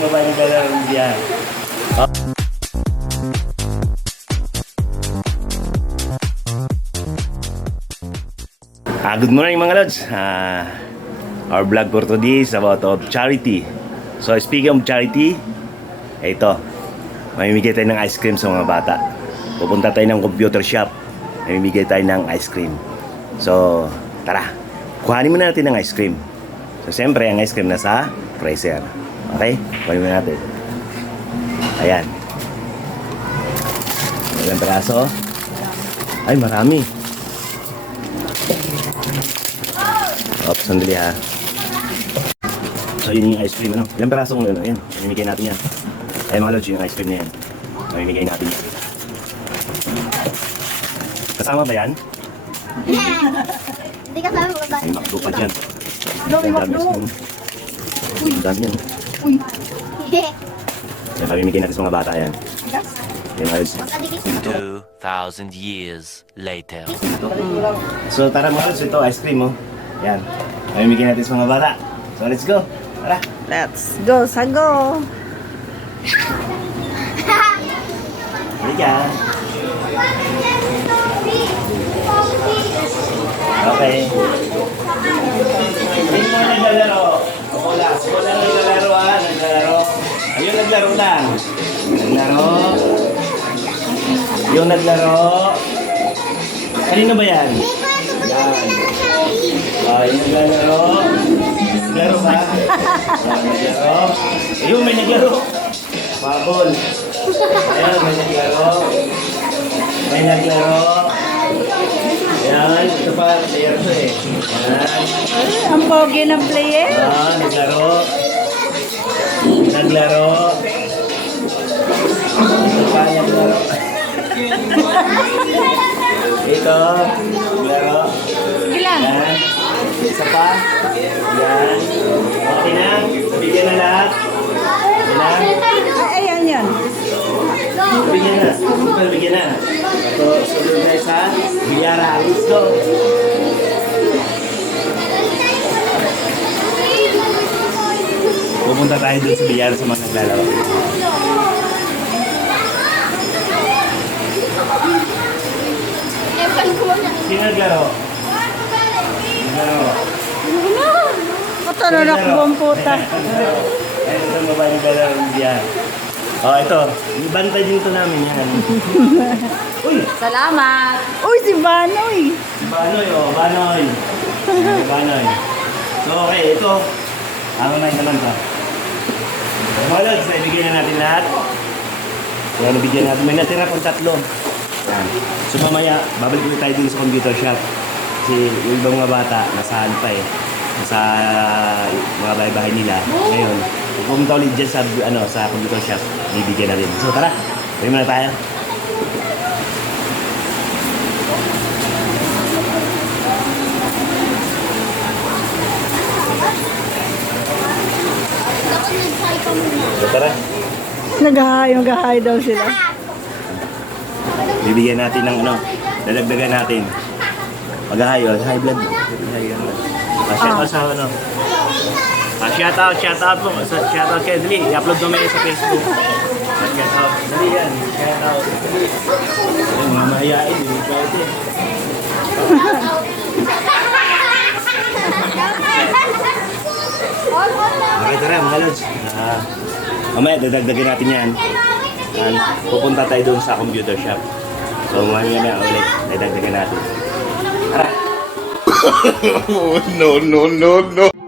mo ba yung dalawang diyan? Ah, good morning mga lods. Ah, our vlog for today is about of charity. So speaking of charity, ito, mamimigay tayo ng ice cream sa mga bata. Pupunta tayo ng computer shop, mamimigay tayo ng ice cream. So, tara, kuhanin muna natin ng ice cream. So, siyempre, ang ice cream nasa freezer. Okay? Kuhanin muna natin. Ayan. Ilang peraso? Ay, marami. Oops, sandali ha. So, yun yung ice cream, ano? Ilang peraso kung ano, yan. Mamimigay natin yan. Ay, mga lods, yung ice cream na yan. Mamimigay natin yan. Kasama ba yan? Hindi ka sabi mo ba? May makdo pa dyan. Ang dami ice cream. Ang dami yan. Uy. Yan, mamimigay natin sa mga bata yan. Yan. Makadikit. 2,000 years later. So, tara mga lods, ito, ice cream, oh. Yan. Mamimigay natin sa mga bata. So, let's go. Tara. Let's go, Sago! Halika. Okay. Hindi mo naglalaro. Wala. Wala naglalaro ah. Ayun naglaro lang. Naglaro. Yung naglaro. Kanino ba yan? Yan. Ah, yung naglalaro. Naglaro ka? Ah, naglaro. Ayun, may naglaro. Pabol. Ayan, may naglaro. May naglaro. Ayan, ito pa, player to eh. Ayan. Ang pogi ng player. Ah, naglaro. Naglaro. Ito pa, naglaro. Ito, naglaro. Ilan? Ayan. Isa pa. Ayan. Okay na. Nabigyan na lahat. Ay, ayan yan. Nabigyan na. Nabigyan na. Ito, sunod na isa. Bilyara. Let's go. Tayo dun sa bilyara sa mga naglalaro. Sino naglaro? Naglaro. Matulunok buong puta. Ayun, ito mo ba yung naglalaro ng bilyara? Oh, ito. Ibantay din to namin yan. Uy! Salamat! Uy, si Banoy! Banoy, oh, Banoy. Banoy. So, okay, ito. Ang na naman to. Mga lods, naibigyan na natin lahat. Kaya nabigyan natin. May natira pang tatlo. Yan. So, mamaya, babalik ulit tayo din sa computer shop. Kasi yung ibang mga bata, nasa ano pa eh. Nasa mga bahay-bahay nila. Ngayon, pupunta ulit dyan sa, ano, sa computer shop. Bibigyan natin. So, tara. Pwede muna tayo. Dapat nag-try ka muna. So, tara. Nag-hi, mag-hi daw sila. Bibigyan natin ng ano, dadagdagan natin. Mag-high, oh, high blood. Ah, shout out sa ano. Ah, shout out, shout out po. Shout out kay Dali. I-upload may sa Facebook. Ah, shout out. Dali yan. Shout out. Ay, mga mahihain. Hindi pwede. Okay, tara mga lods. Ah, mamaya, dadagdagan natin yan. Yan. Pupunta tayo doon sa computer shop. So, mamaya na ulit. Dadagdagan natin. Tara. no, no, no, no.